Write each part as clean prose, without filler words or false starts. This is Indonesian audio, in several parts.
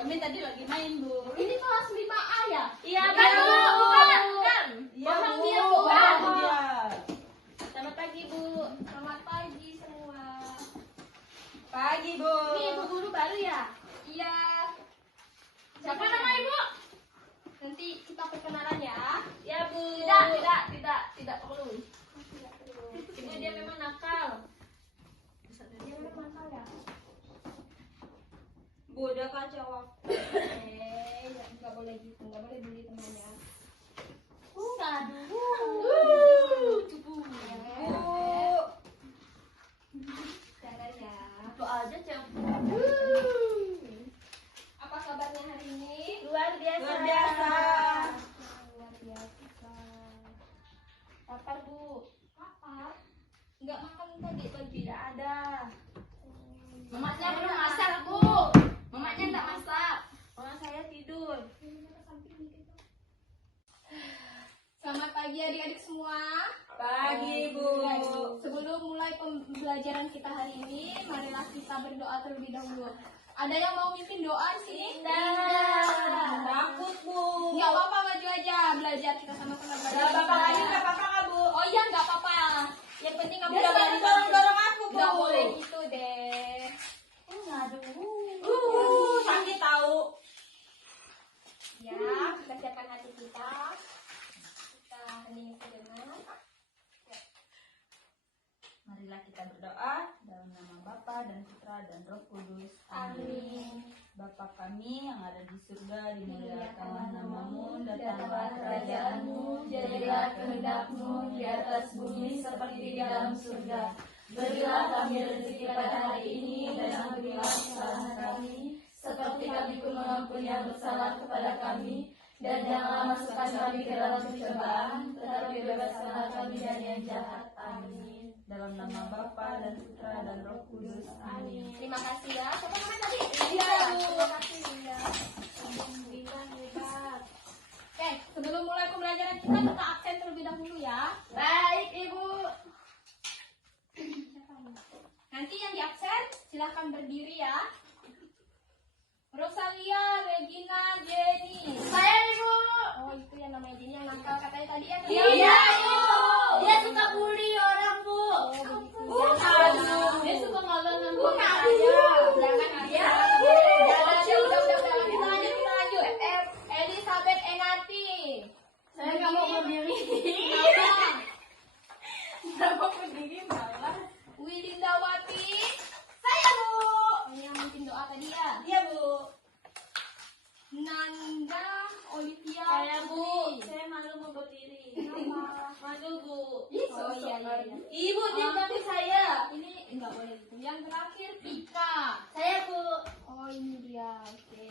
Kami tadi lagi main, Bu. Ini kelas 5A ya? Iya, Bukan, Bu. Bukan. Iya, Bohong Bu. dia, Bu. Bohong dia. Selamat pagi, Bu. Selamat pagi semua. Pagi, Bu. Ini ibu guru baru ya? Iya. Siapa nama ibu? Nanti kita perkenalan ya. Ya, Bu. Tidak perlu. Ibu dia memang nakal. Dia memang nakal ya. Bu, udah kacau. Nggak boleh gitu, nggak boleh bully temannya. Bu. Caranya. Itu aja, Cem. Apa kabarnya hari ini? Luar biasa. Luar biasa. Luar biasa. Lapar, Bu. Lapar? Nggak makan tadi pagi? Tidak ada. Mamanya belum masak, Bu. Mamanya nggak masak. Orang saya tidur. Selamat pagi adik-adik semua. Pagi, Bu. Sebelum mulai pembelajaran kita hari ini, marilah kita berdoa terlebih dahulu. Ada yang mau mimpin doa di sini? Takut, Bu. Nggak apa-apa, maju aja belajar, kita sama-sama belajar. Gak apa-apa lagi, gak apa-apa nggak, Bu? Oh iya, nggak apa-apa. Yang penting kamu Dia udah selalu berani. dorong-dorong aku, Bu. Nggak boleh gitu deh. Sakit tahu. Ya, kita siapkan hati kita. Kita hening sejenak. Marilah kita berdoa dalam nama Bapa dan Putra dan Roh Kudus. Amin. Bapa kami yang ada di surga, dimuliakanlah Dimuliakanlah namamu, datanglah datanglah kerajaanmu, jadilah kehendakmu di atas bumi seperti di dalam surga. Berilah kami rezeki pada hari ini dan ampunilah kesalahan kami, seperti kami pun mengampuni yang bersalah kepada kami. Dan janganlah masukkan kami ke dalam pencobaan, tetapi bebaskanlah kami dari yang jahat. Amin. dalam nama Bapa dan Putra dan Roh Kudus. Amin. Terima kasih ya. Siapa namanya tadi? Iya, Bu. Terima kasih, Linda. Alhamdulillah, hebat. Oke, sebelum mulai pembelajaran kita absen terlebih dahulu ya. Baik, Ibu. Nanti yang di absen silahkan berdiri ya. Rosalia, Regina, Jenny. Saya, Ibu. Oh, itu yang namanya Jenny yang nakal katanya tadi ya. Iya, Ibu. Dia suka bully orang, Bu. Oh, begitu. Aduh. Dia suka ngomong Bu, saya. aduh. Jangan dia. Kita lanjut. Elizabeth Enati. Saya nggak mau berdiri. Nggak mau berdiri malah. Widindawati. Saya, Bu. Ini yang mungkin doa tadi ya. Iya, Bu. Nanda Olivia. Saya, Bu. Putri. Saya malu mau berdiri. Kenapa? Malu, Bu. Oh iya. Ibu, dia ganti saya. Ini enggak boleh gitu. Yang terakhir Pika. Saya, Bu. Oh ini dia. Oke.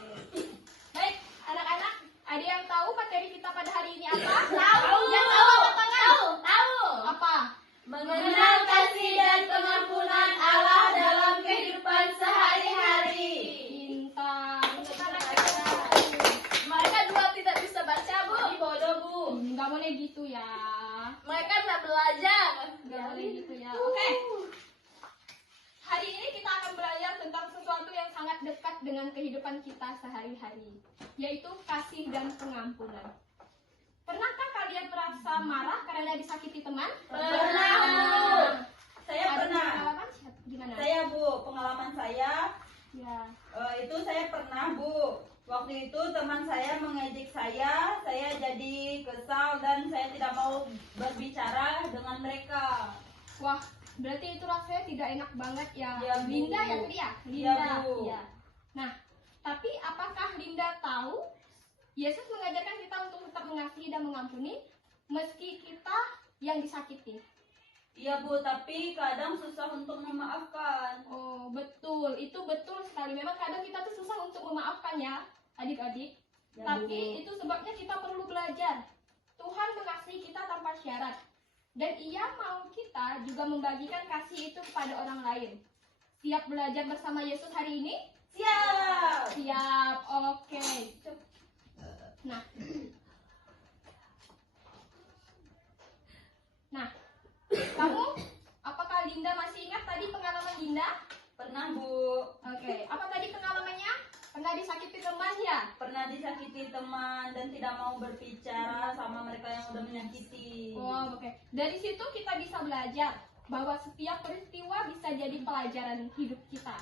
Baik, anak-anak, ada yang tahu materi kita pada hari ini apa? Tahu. Yang tahu angkat tangan. Tahu. Apa? Mengenal kasih dan pengampunan Allah dalam kehidupan sehari-hari. Bintang. Mereka dua tidak bisa baca, Bu. Ini bodoh, Bu. Enggak boleh gitu ya. Mereka tidak belajar. Enggak boleh gitu ya. Oke. Hari ini kita akan belajar tentang sesuatu yang sangat dekat dengan kehidupan kita sehari-hari, yaitu kasih dan pengampunan. Pernahkah kalian merasa marah karena disakiti teman? Pernah, Bu. Saya Ada pernah. pengalaman? Gimana? Saya, Bu, pengalaman saya Ya. itu saya pernah, Bu. Waktu itu teman saya mengejek saya jadi kesal dan saya tidak mau berbicara dengan mereka. Wah, berarti itu rasanya tidak enak banget ya. Ya, Bu. Linda ya tadi ya? Ya, Linda. Bu. Iya. Nah, tapi apakah Linda tahu Yesus mengajarkan kita untuk tetap mengasihi dan mengampuni meski kita yang disakiti? Iya, Bu, tapi kadang susah untuk memaafkan. Oh, betul. Itu betul sekali. Memang kadang kita tuh susah untuk memaafkan ya, adik-adik. Ya, Tapi Bu. itu sebabnya kita perlu belajar. Tuhan mengasihi kita tanpa syarat. Dan Ia mau kita juga membagikan kasih itu kepada orang lain. Siap belajar bersama Yesus hari ini? Siap. Siap. Oke. Nah. Kamu, apakah Linda masih ingat tadi pengalaman Linda? Pernah, Bu. Oke. Apa tadi pengalamannya? Pernah disakiti teman ya? Pernah disakiti teman dan tidak mau berbicara sama mereka yang udah menyakiti. Oh, oke. Dari situ kita bisa belajar bahwa setiap peristiwa bisa jadi pelajaran hidup kita.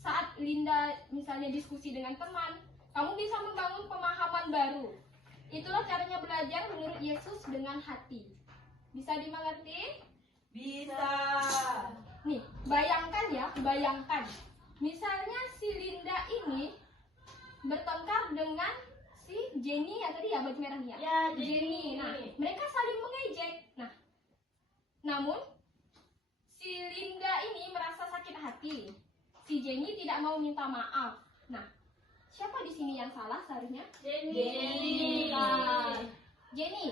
Saat Linda misalnya diskusi dengan teman, kamu bisa membangun pemahaman baru. Itulah caranya belajar menurut Yesus dengan hati. Bisa dimengerti? Bisa. Nih, bayangkan ya, bayangkan. Misalnya si Linda ini bertengkar dengan si Jenny ya tadi ya, baju merahnya. Ya, Jenny. Nah, mereka saling mengejek. Nah, namun si Linda ini merasa sakit hati. Si Jenny tidak mau minta maaf. Nah, siapa di sini yang salah seharusnya? Jenny. Jenny.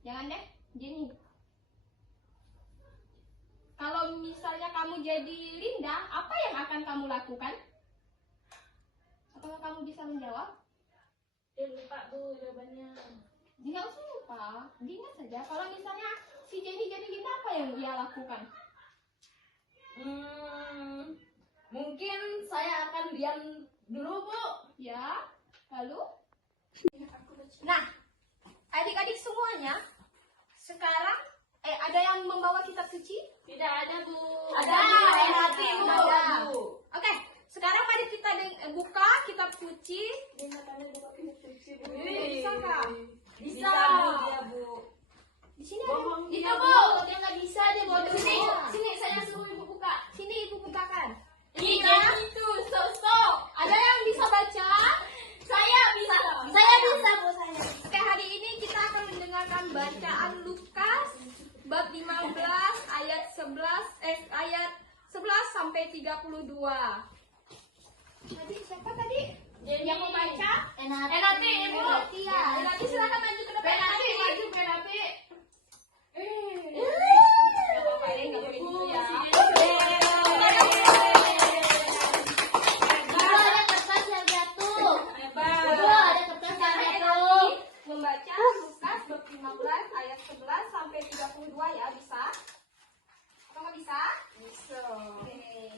Jangan deh, Jenny. Kalau misalnya kamu jadi Linda, apa yang akan kamu lakukan? Apakah kamu bisa menjawab? Lupa Bu jawabannya. Nggak usah lupa, diingat saja. Kalau misalnya si Jenny jadi Linda, apa yang dia lakukan? Mungkin saya akan diam dulu Bu. Ya, lalu? Nah, adik-adik semuanya, sekarang ada yang membawa kitab suci? Tidak ada Bu. Ada, nanti Bu. ada. Oke, sekarang mari kita buka kitab suci. Bisa nggak? Bisa Bu, dia Bu. Di sini Bohong ada. dia, Itu Bu. Bu, dia nggak bisa dia bawa di sini. Sini saya suruh Ibu buka. Sini ibu bukakan. Iya itu sosok. Ada yang bisa baca? Saya bisa. Saya bisa Bu, saya. Oke, hari ini kita akan mendengarkan bacaan Lukas bab 15 ayat 11 sampai 32. Tadi siapa tadi? Yang mau baca? Enati Ibu. Enati ya. Enati silakan maju ke depan. Enati maju Enati. Nggak apa-apa ya, nggak boleh gitu ya. Membaca Lukas bab 15 ayat 11 sampai 32 ya, bisa? Apa nggak bisa? Bisa. Oke.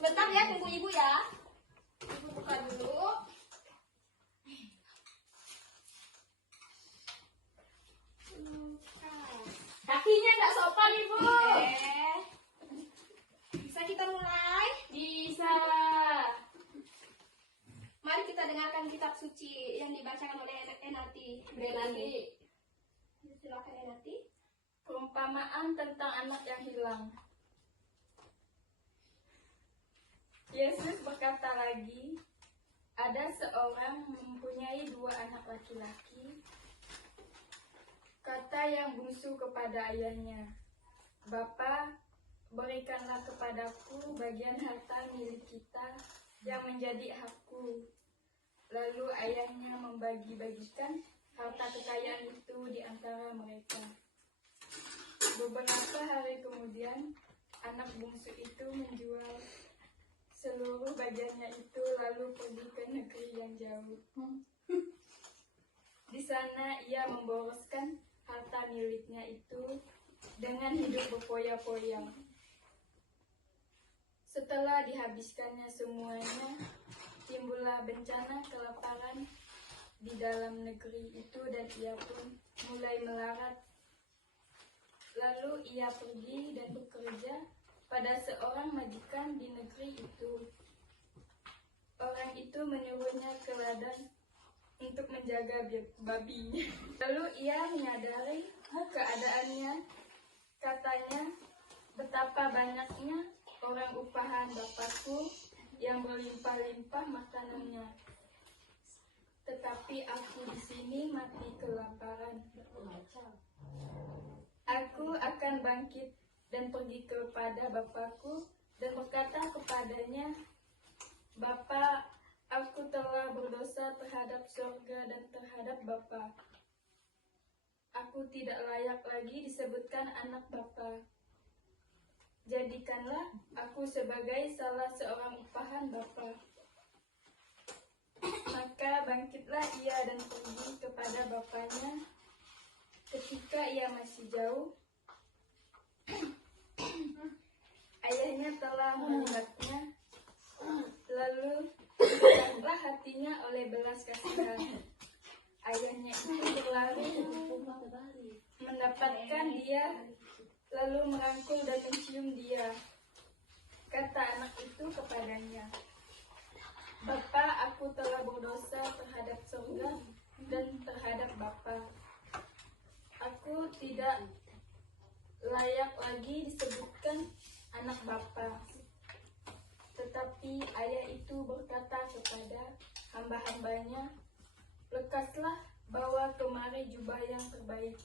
Bentar ya, tunggu ibu ya. Ibu buka dulu. Kakinya nggak sopan Ibu. Bisa kita mulai? Bisa. Mari kita dengarkan kitab suci yang dibacakan oleh Enati. Enati. Silakan Enati. Perumpamaan tentang anak yang hilang. Yesus berkata lagi, ada seorang mempunyai 2 anak laki-laki. Kata yang bungsu kepada ayahnya, "Bapa, berikanlah kepadaku bagian harta milik kita yang menjadi hakku." Lalu ayahnya membagi-bagikan harta kekayaan itu di antara mereka. Beberapa hari kemudian, anak bungsu itu menjual seluruh bagiannya itu lalu pergi ke negeri yang jauh. Di sana ia memboroskan harta miliknya itu dengan hidup berfoya-foya. Setelah dihabiskannya semuanya, timbullah bencana kelaparan di dalam negeri itu dan ia pun mulai melarat. Lalu ia pergi dan bekerja pada seorang majikan di negeri itu. Orang itu menyuruhnya ke ladang untuk menjaga babinya. Lalu ia menyadari keadaannya. Katanya, betapa banyaknya orang upahan Bapakku yang berlimpah-limpah makanannya. Tetapi aku di sini mati kelaparan. Aku akan bangkit dan pergi kepada Bapakku dan berkata kepadanya, Bapa, aku telah berdosa terhadap surga dan terhadap Bapa. Aku tidak layak lagi disebutkan anak Bapa. Jadikanlah aku sebagai salah seorang upahan Bapa. Maka bangkitlah ia dan pergi kepada bapaknya. Ketika ia masih jauh, ayahnya telah melihatnya belas kasihan. Ayahnya itu berlari mendapatkan dia, lalu merangkul dan mencium dia. Kata anak itu kepadanya, "Bapa, aku telah berdosa terhadap surga dan terhadap Bapa. Aku tidak layak lagi disebutkan anak Bapa." Tetapi ayah itu berkata kepada hamba-hambanya, "Lekaslah, bawa kemari jubah yang terbaik.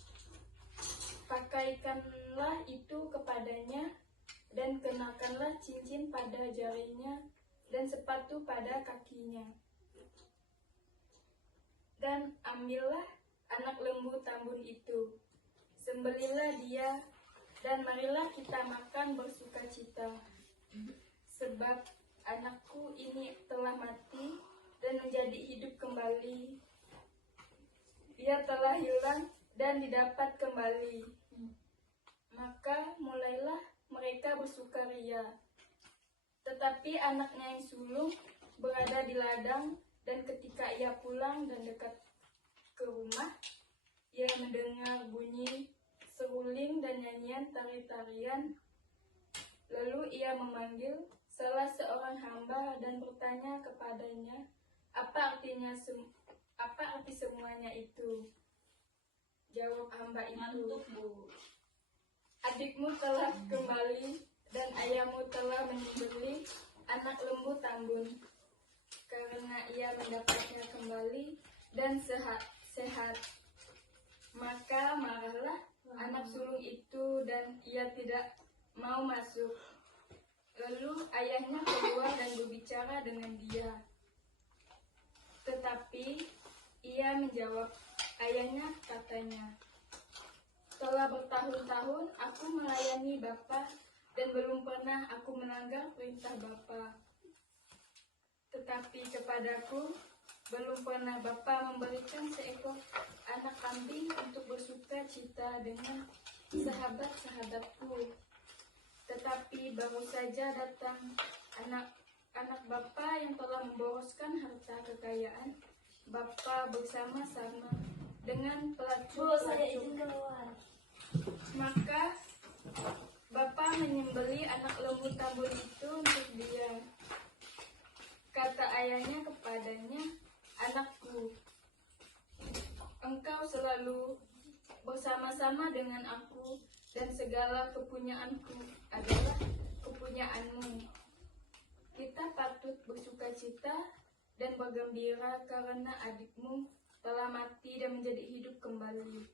Pakaikanlah itu kepadanya, dan kenakanlah cincin pada jarinya dan sepatu pada kakinya. Dan ambillah anak lembu tambun itu, sembelihlah dia, dan marilah kita makan bersukacita. Sebab anakku ini telah mati dan menjadi hidup kembali. Dia telah hilang dan didapat kembali." Maka mulailah mereka bersukaria. Tetapi anaknya yang sulung berada di ladang, dan ketika ia pulang dan dekat ke rumah, ia mendengar bunyi seruling dan nyanyian tari-tarian. Lalu ia memanggil salah seorang hamba dan bertanya kepadanya, apa arti semuanya itu?" Jawab hamba itu, "Adikmu telah kembali dan ayahmu telah menyembelih anak lembu tambun. Karena ia mendapatnya kembali dan sehat, maka marahlah anak sulung itu dan ia tidak mau masuk. Lalu ayahnya keluar dan berbicara dengan dia. Tetapi ia menjawab ayahnya, katanya, 'Telah bertahun-tahun aku melayani Bapa dan belum pernah aku melanggar perintah Bapa. Tetapi kepadaku belum pernah Bapa memberikan seekor anak kambing untuk bersuka cita dengan sahabat-sahabatku. Tetapi baru saja datang anak Bapa yang telah memboroskan harta kekayaan Bapa bersama-sama dengan pelacur-pelacur. Maka Bapa menyembelih anak lembu tambun itu untuk dia. Kata ayahnya kepadanya, 'Anakku, engkau selalu bersama-sama dengan aku, dan segala kepunyaanku adalah kepunyaanmu. Kita patut bersukacita dan bergembira karena adikmu telah mati dan menjadi hidup kembali.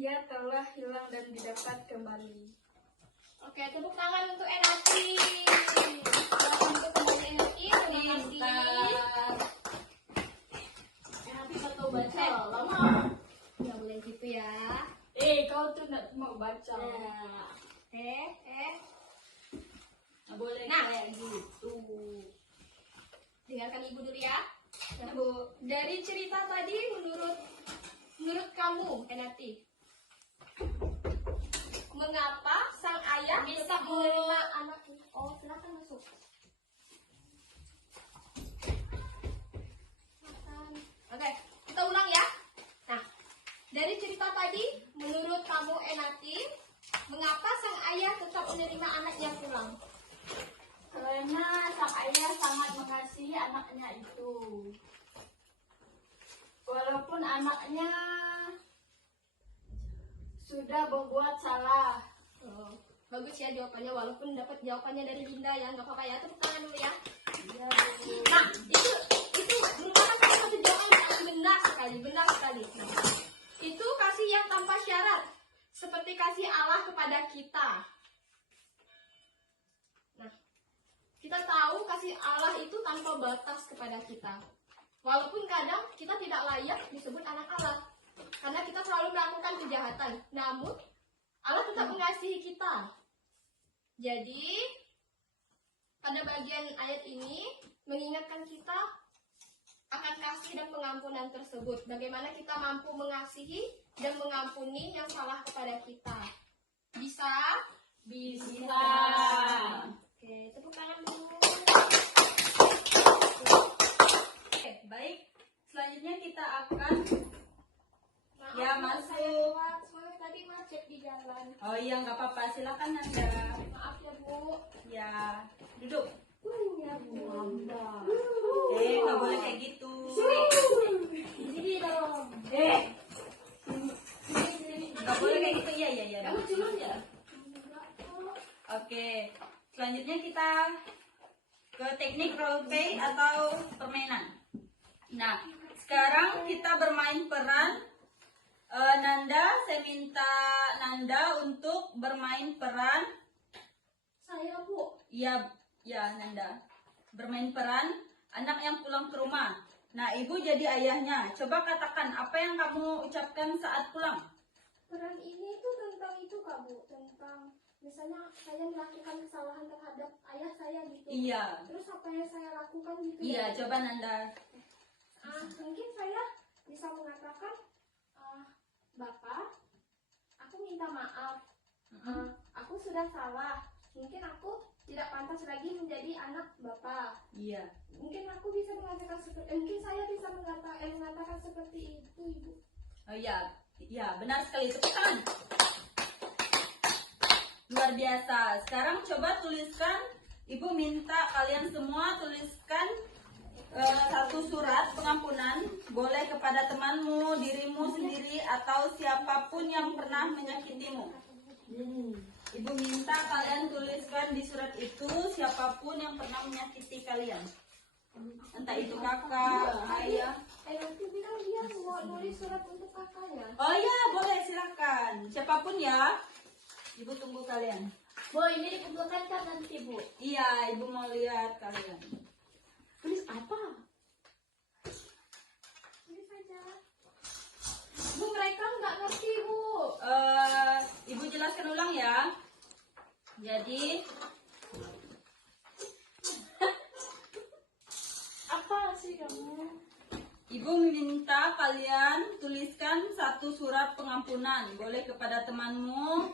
Ia telah hilang dan didapat kembali.'" Oke, tepuk tangan untuk Enati. Selamat untuk kembali Enati. Terima kasih. Enati betul baca lama. Nggak boleh gitu ya. Kau tuh nggak mau baca. Nah, Nggak boleh Nah. kayak gitu. dengarkan ibu dulu ya. Nah, Bu, Dari cerita tadi, menurut kamu, Enati, mengapa sang ayah bisa menerima anaknya? Oh, silakan masuk. Oke, kita ulang ya. Nah, dari cerita tadi, menurut kamu, Enati, mengapa sang ayah tetap menerima anaknya pulang? Karena sang ayah sangat mengasihi anaknya itu. Walaupun anaknya sudah berbuat salah. Oh, bagus ya jawabannya, walaupun dapat jawabannya dari Linda ya, nggak apa-apa ya, tepuk tangan dulu ya. Iya, Bu. Nah, itu merupakan salah satu jawaban yang benar sekali. Itu kasih yang tanpa syarat, seperti kasih Allah kepada kita. Nah, kita tahu kasih Allah itu tanpa batas kepada kita. Walaupun kadang kita tidak layak disebut anak Allah, karena kita selalu melakukan kejahatan. Namun, Allah tetap mengasihi kita. Jadi, pada bagian ayat ini mengingatkan kita akan kasih dan pengampunan tersebut. Bagaimana kita mampu mengasihi dan mengampuni yang salah kepada kita. Bisa? bisa. Oke, tepuk tangan dulu. Oke, baik. teknik role play atau permainan. Nah, sekarang kita bermain peran. Nanda, saya minta Nanda untuk bermain peran. Saya, Bu. Ya, ya Nanda. Bermain peran anak yang pulang ke rumah. Nah, ibu jadi ayahnya. Coba katakan apa yang kamu ucapkan saat pulang. Peran ini tuh tentang itu, Kak, Bu. Tentang misalnya saya melakukan kesalahan terhadap ayah saya gitu. Iya. Terus apa yang saya lakukan gitu. Iya, ya? coba Nanda. Mungkin saya bisa mengatakan, Bapak, aku minta maaf. Aku sudah salah. Mungkin aku tidak pantas lagi menjadi anak Bapak. Iya. Mungkin aku bisa mengatakan mungkin saya bisa mengatakan seperti itu, Ibu. Oh iya, iya benar sekali. Tepuk tangan. Luar biasa. Sekarang coba tuliskan. Ibu minta kalian semua tuliskan satu surat pengampunan. Boleh kepada temanmu, dirimu sendiri, atau siapapun yang pernah menyakitimu. Ibu minta kalian tuliskan di surat itu siapapun yang pernah menyakiti kalian. Entah itu kakak, ayah. Nanti bilang dia mau nulis surat untuk kakaknya. Oh iya, boleh silakan. Siapapun ya. Ibu tunggu kalian. Bu, ini dikumpulkan kan nanti, Bu. Iya, ibu mau lihat kalian. Tulis apa? Tulis aja. Bu, mereka nggak ngerti, Bu. Ibu jelaskan ulang ya. Jadi, Apa sih kamu? ibu minta kalian tuliskan satu surat pengampunan. Boleh kepada temanmu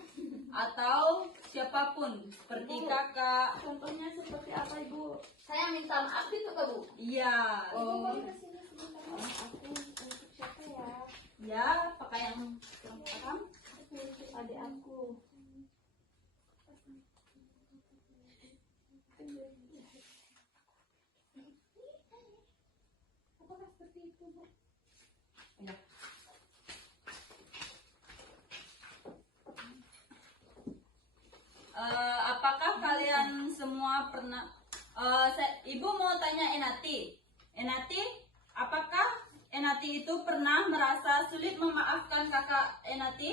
atau siapapun, seperti kakak. Contohnya seperti apa, Ibu? Saya minta maaf gitu, Kak, Bu. Iya. Ibu boleh kesini sebentar. Aku untuk siapa ya? Ya, pakai yang paham. Untuk adik aku. Apakah seperti itu, Bu? Ya. Apakah kalian semua pernah? Ibu mau tanya Enati. Enati, apakah Enati itu pernah merasa sulit memaafkan kakak Enati?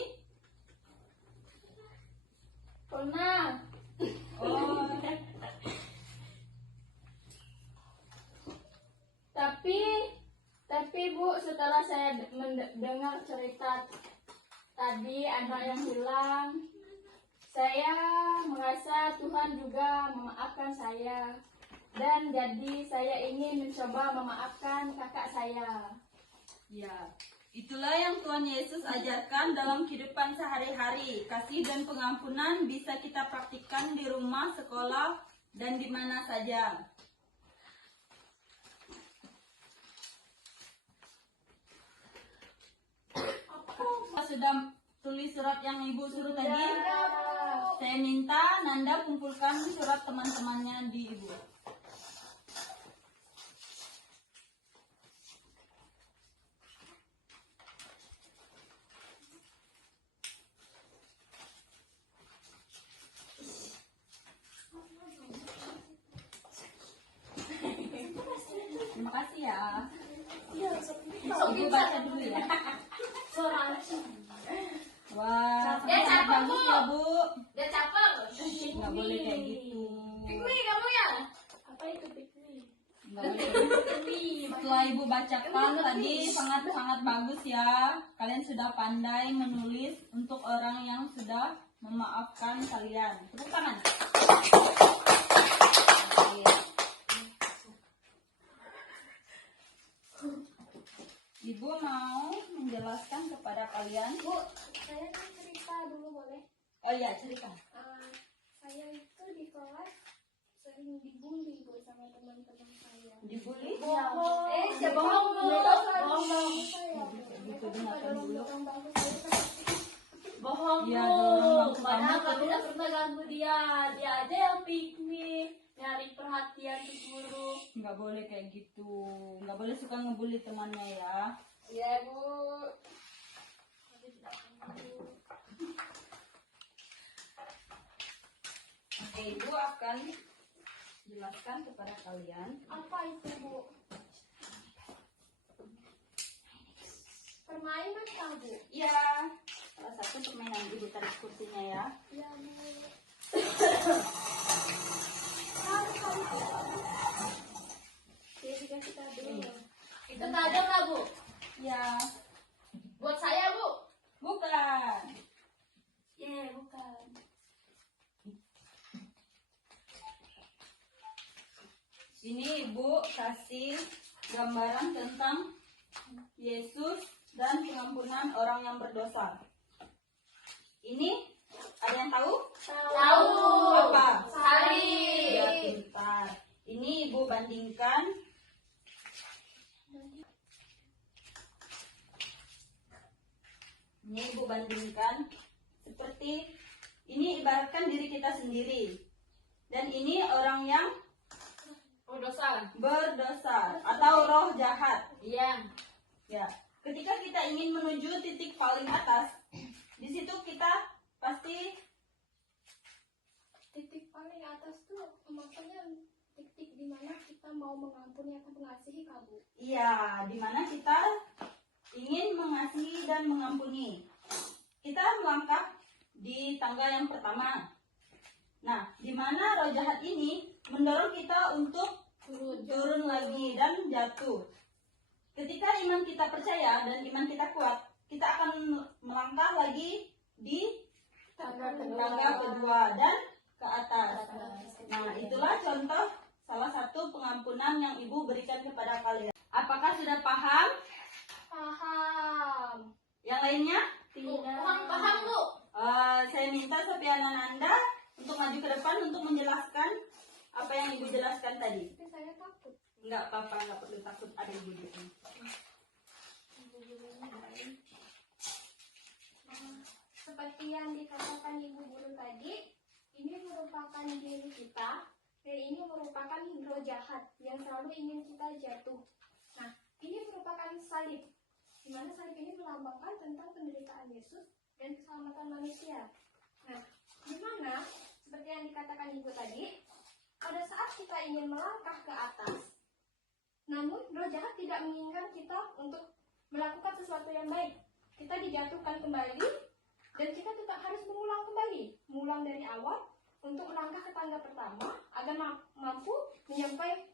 Pernah. Oh, Tapi Bu, setelah saya mendengar cerita tadi anak yang hilang, saya merasa Tuhan juga memaafkan saya. Dan jadi saya ingin mencoba memaafkan kakak saya. ya. Itulah yang Tuhan Yesus ajarkan dalam kehidupan sehari-hari. Kasih dan pengampunan bisa kita praktikkan di rumah, sekolah, dan di mana saja. Sudah tulis surat yang ibu suruh tadi? Saya minta Nanda kumpulkan surat teman-temannya di ibu. Terima kasih ya. Ibu baca dulu ya. Wah, Dia sangat capek, bagus Bu. ya Bu. Dia capek. Nggak boleh kayak gitu. Pikmi kamu ya? Apa itu pikmi? Nggak boleh kayak gitu. Setelah ibu bacakan tadi sangat-sangat bagus ya. Kalian sudah pandai menulis untuk orang yang sudah memaafkan kalian. Tepuk tangan. Oke. Ibu mau menjelaskan kepada kalian. Bu, saya kan cerita dulu boleh? Oh iya, cerita. Saya itu di kelas sering dibully, Bu, sama teman-teman saya. Dibully? Bohong. Jangan bohong, Bu. Bohong. Gitu dengarkan dulu. Bohong, Iya, Bu. dorong bangku Padahal kamu kamu terus. tidak pernah ganggu dia. Dia aja yang piknik, nyari perhatian ke guru. Nggak boleh kayak gitu. Nggak boleh suka ngebully temannya ya. Iya, Bu. Oke, ibu akan jelaskan kepada kalian. Apa itu, Bu? Permainan kah, Bu? Ya, salah satu permainan ibu tarik kursinya ya. Ya, Bu. Jadi kita dulu. Itu tajam lah, Bu. Ya, Buat saya, Bu. bukan. Bukan. Ini ibu kasih gambaran tentang Yesus dan pengampunan orang yang berdosa. Ini ada yang tahu? Tahu. Apa? Salib. Ya, pintar. Ini ibu bandingkan. Ini ibu bandingkan seperti ini, ibaratkan diri kita sendiri. Dan ini orang yang Berdosa. berdosa atau roh jahat. Iya. Ya, ketika kita ingin menuju titik paling atas, di situ kita pasti Titik paling atas tuh maksudnya titik di mana kita mau mengampuni atau mengasihi kamu. iya, di mana kita ingin mengasihi dan mengampuni. Kita melangkah di tangga yang pertama. Nah, di mana roh jahat ini mendorong kita untuk turun lagi dan jatuh. Ketika iman kita percaya dan iman kita kuat, kita akan melangkah lagi di tangga kedua dan ke atas. Nah, itulah contoh salah satu pengampunan yang ibu berikan kepada kalian. Apakah sudah paham? Paham. Yang lainnya? Paham, Bu. Saya minta Sofiana Nanda untuk maju ke depan untuk menjelaskan apa yang ibu jelaskan tadi. Tapi saya takut. Enggak apa-apa, enggak perlu takut, ada ibu di sini. Seperti yang dikatakan Ibu Guru tadi, ini merupakan diri kita dan ini merupakan roh jahat yang selalu ingin kita jatuh. Nah, ini merupakan salib, di mana salib ini melambangkan tentang penderitaan Yesus dan keselamatan manusia. Nah, di mana seperti yang dikatakan Ibu tadi, pada saat kita ingin melangkah ke atas, namun roh jahat tidak menginginkan kita untuk melakukan sesuatu yang baik. Kita dijatuhkan kembali dan kita tetap harus mengulang dari awal untuk melangkah ke tangga pertama agar mampu menyampai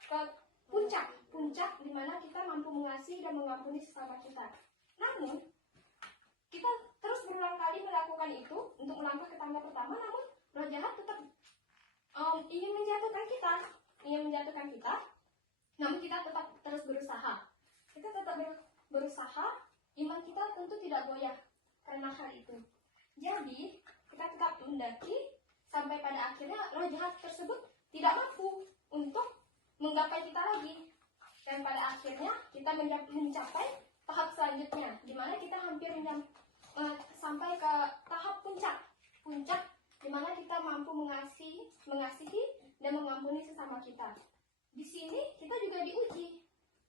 ke puncak di mana kita mampu mengasihi dan mengampuni sesama kita. Namun kita terus berulang kali melakukan itu untuk melangkah ke tangga pertama, namun roh jahat tetap ingin menjatuhkan kita, namun kita tetap terus berusaha. Kita tetap berusaha, iman kita tentu tidak goyah karena hal itu. Jadi kita tetap mendaki sampai pada akhirnya roh jahat tersebut tidak mampu untuk menggapai kita lagi. Dan pada akhirnya kita mencapai tahap selanjutnya, di mana kita hampir sampai ke tahap puncak di mana kita mampu mengasihi dan mengampuni sesama kita. Di sini kita juga diuji.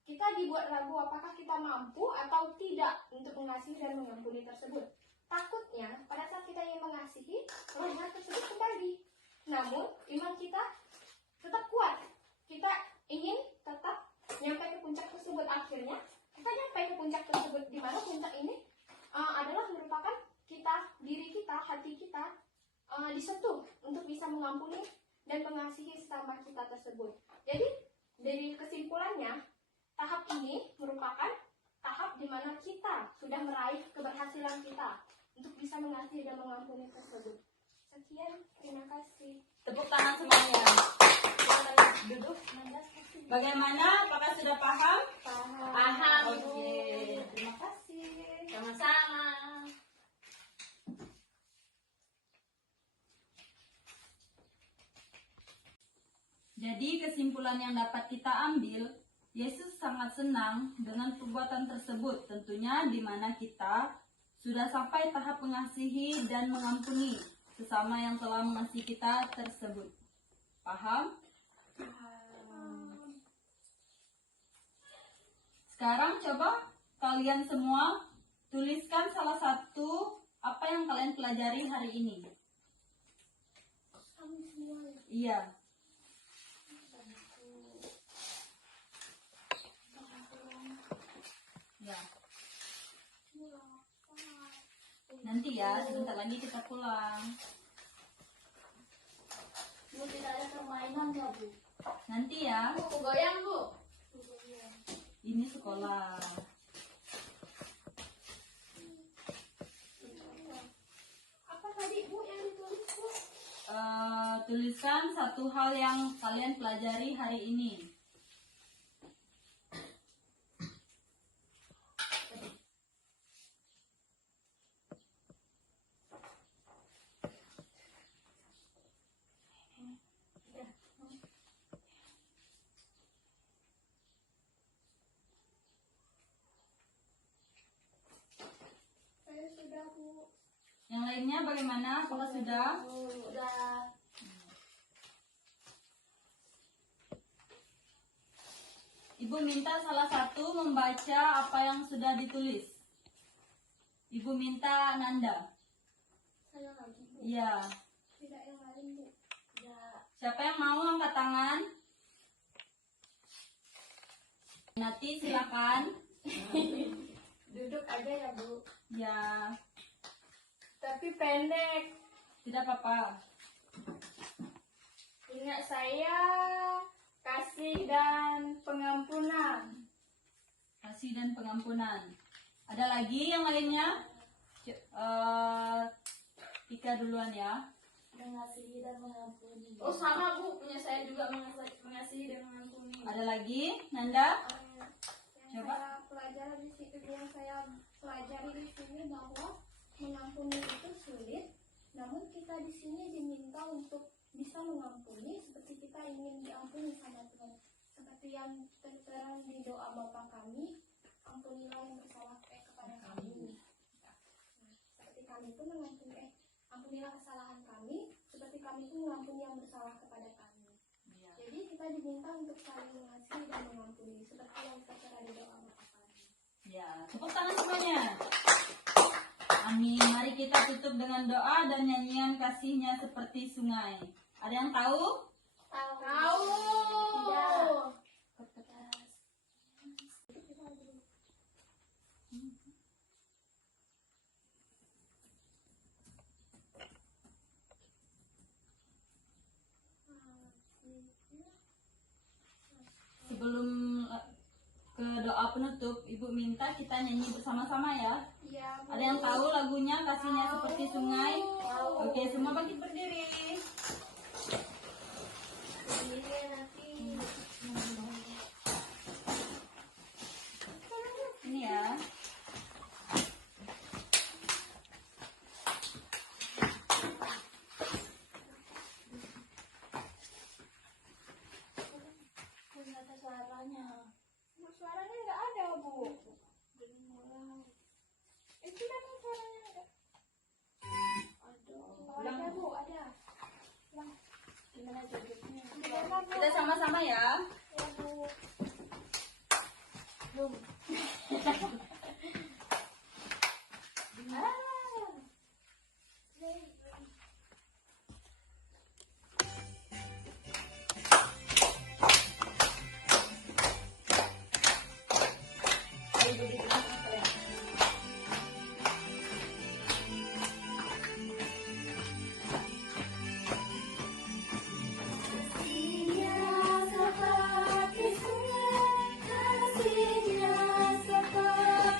Kita dibuat ragu apakah kita mampu atau tidak untuk mengasihi dan mengampuni tersebut. Takutnya pada saat kita ingin mengasihi, roh jahat tersebut kembali. Namun iman kita tetap kuat. Kita ingin tetap nyampe ke puncak tersebut. Akhirnya kita nyampe ke puncak tersebut, di mana puncak ini adalah merupakan diri kita, hati kita disentuh untuk bisa mengampuni dan mengasihi sesama kita tersebut. Jadi dari kesimpulannya, tahap ini merupakan tahap di mana kita sudah meraih keberhasilan kita untuk bisa mengasihi dan mengampuni tersebut. Sekian, terima kasih. Tepuk tangan semuanya. Duduk. Bagaimana? Apakah sudah paham? Paham. Oke, terima kasih. Sama-sama. Jadi kesimpulan yang dapat kita ambil, Yesus sangat senang dengan perbuatan tersebut, tentunya di mana kita sudah sampai tahap mengasihi dan mengampuni sesama yang telah mengasihi kita tersebut. Paham? Sekarang coba kalian semua tuliskan salah satu apa yang kalian pelajari hari ini. Kami semua. Iya. ya, sebentar lagi kita pulang. Bu, tidak ada permainan nggak, Bu? Nanti ya, Bu, goyang, Bu. ini sekolah. Apa tadi, Bu, yang ditulis, Bu? Tuliskan satu hal yang kalian pelajari hari ini. Saya sudah, Bu. Yang lainnya bagaimana? Apakah sudah? Bu, udah. Ibu minta salah satu membaca apa yang sudah ditulis. Ibu minta Nanda. Saya lagi, Bu. Iya. Tidak yang lain, Bu. Ya. Siapa yang mau angkat tangan? Nanti silakan. Duduk aja ya, Bu. Ya, Tapi pendek. tidak apa-apa. Ingat saya, kasih dan pengampunan. Kasih dan pengampunan. Ada lagi yang lainnya? Tika duluan ya. Mengasihi dan mengampuni. Oh sama Bu, punya saya juga mengasihi dan mengampuni. Ada lagi? Nanda? Yang Coba. saya pelajari di situ, yang saya pelajari di sini bahwa mengampuni itu sulit, namun kita di sini diminta untuk bisa mengampuni seperti kita ingin diampuni sama Tuhan. Seperti yang tertera di doa Bapa kami, ampunilah yang bersalah kepada kami. Nah, seperti kami pun mengampuni, ampunilah kesalahan kami, seperti kami pun mengampuni yang bersalah kepada kami. Jadi kita diminta untuk saling mengasihi dan mengampuni seperti yang tertera di doa Bapa kami. Ya, tepuk tangan semuanya. Amin. Mari kita tutup dengan doa dan nyanyian kasihnya seperti sungai. Ada yang tahu? Tahu. Tidak. Sebelum ke doa penutup, Ibu minta kita nyanyi bersama-sama ya. Ya, Bu. Ada yang tahu lagunya kasihnya seperti sungai? Tahu. Oke, semua bangkit berdiri. Ini nanti. Ini ya. Nggak ada suaranya. Suaranya nggak ada Bu. Itu kan suaranya ada. Ada, Bu, ada. Gimana judulnya? Kita sama-sama ya. Ya, Bu. Belum. Kasihnya seperti sungai, kasihnya seperti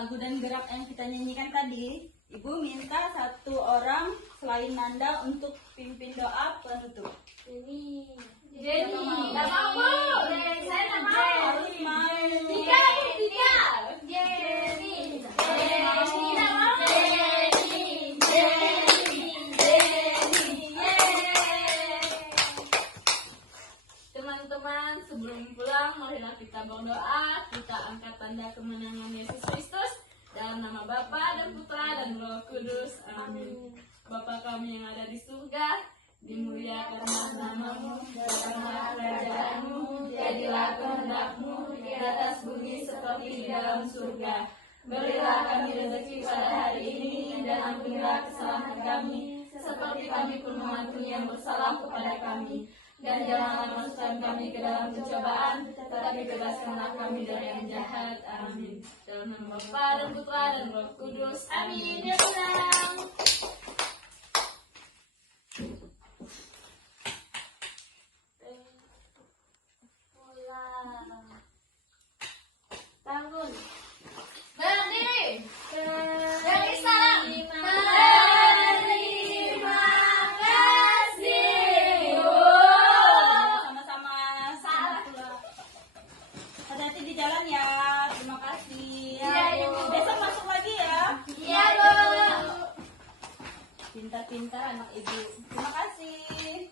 lagu dan gerak yang kita nyanyikan tadi, Ibu minta satu orang selain Nanda untuk pimpin doa penutup. Jenny. Nggak mau, Bu. Saya nggak mau. Harus mau. Tiga. Jenny. Nggak mau. Teman-teman, sebelum pulang, marilah kita berdoa. Kita angkat tanda kemenangan Yesus Kristus dalam nama Bapa dan Putra dan Roh Kudus. Amin. Bapa kami yang ada di surga, dimuliakanlah namamu, datanglah kerajaanmu, jadilah kehendakmu di atas bumi seperti di dalam surga. Berilah kami rezeki pada hari ini, dan ampunilah kesalahan kami, seperti kami pun mengampuni yang bersalah kepada kami. Dan janganlah masukkan kami ke dalam pencobaan, tetapi bebaskanlah kami dari yang jahat. Amin. Dalam nama Bapa dan Putra dan Roh Kudus. Amin. Ya pulang. Bangun. Berdiri. Dari salam. Terima kasih. Sama-sama. Salah. Hati-hati di jalan ya. Terima kasih. Iya, Ibu. Besok masuk lagi ya. Iya, Bu. Pintar-pintar anak ibu. Terima kasih.